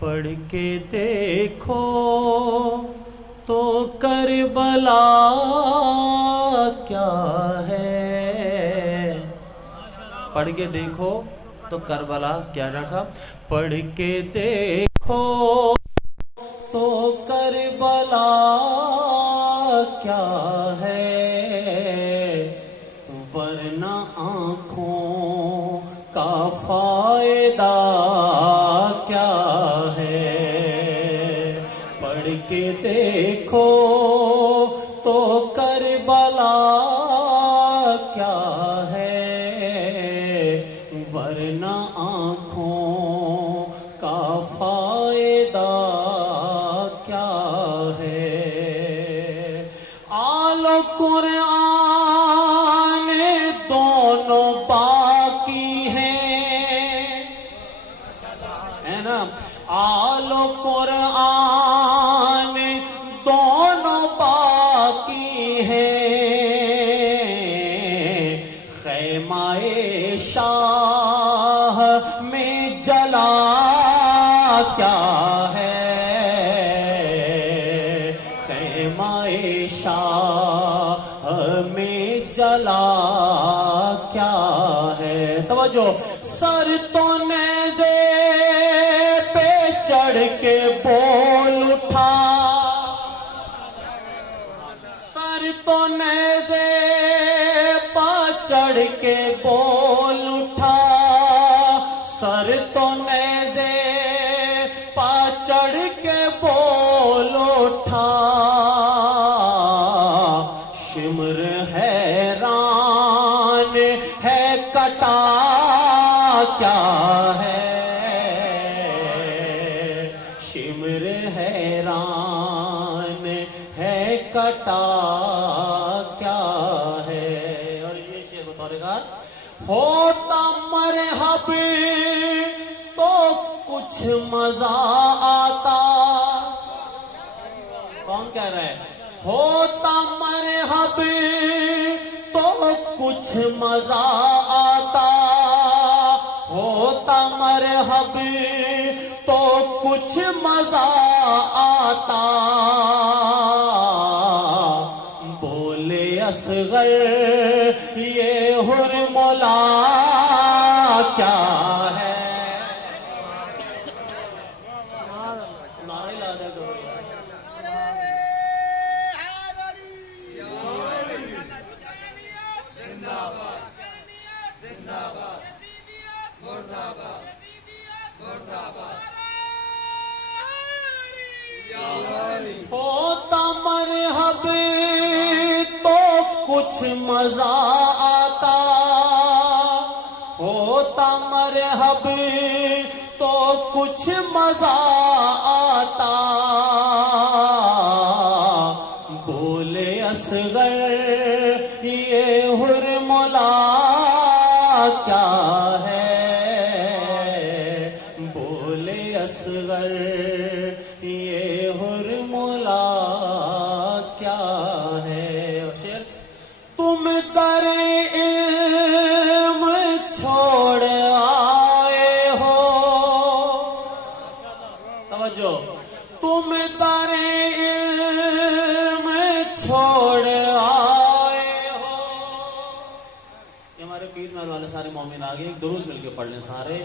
پڑھ کے دیکھو تو کربلا کیا ہے، پڑھ کے دیکھو تو کربلا کیا ہے ڈاکٹر صاحب؟ پڑھ کے دیکھو تو کربلا کیا ہے، ورنہ آنکھوں کا فائدہ کیا ہے، پڑھ کے دیکھو تو کربلا کیا ہے، ورنہ آنکھوں کا فائدہ کیا ہے۔ آل و قرآن دونوں باقی ہیں، ہے نا، آل و قرآن دونوں باقی ہیں، خیمہ شاہ میں جلا کیا ہے، خیمہ شاہ میں جلا کیا ہے۔ توجہ، سر تو نیزے پہ چڑھ کے بول اٹھا، سر تو نیزے پہ چڑھ کے بول اٹھا، سر تو نیزے پہ چڑھ کے بول اٹھا، شمر حیران ہے کٹا کیا ہے، شمر حیران ہے کٹا کیا ہے۔ اور یہ شعر بطور غار، ہوتا مرحب تو کچھ مزہ آتا، کون کہہ رہا ہے؟ ہوتا مرحب تو کچھ مزہ آتا، ہوتا مرحب تو کچھ مزہ آتا، بولے اصغر یہ حرملا کیا ہے، ہوتا مرحب تو کچھ مزہ آتا، ہوتا مرحب تو کچھ مزہ آتا، بولے اصغر یہ حرملا کیا ہے، بولے اصغر یہ حرملا کیا ہے۔ شعر، تم در علم چھوڑ آئے ہو، توجہ، تم در علم چھوڑ آئے ہو، یہ ہمارے پیر میں والے سارے مومن آگے ایک درود مل کے پڑھ لیں سارے۔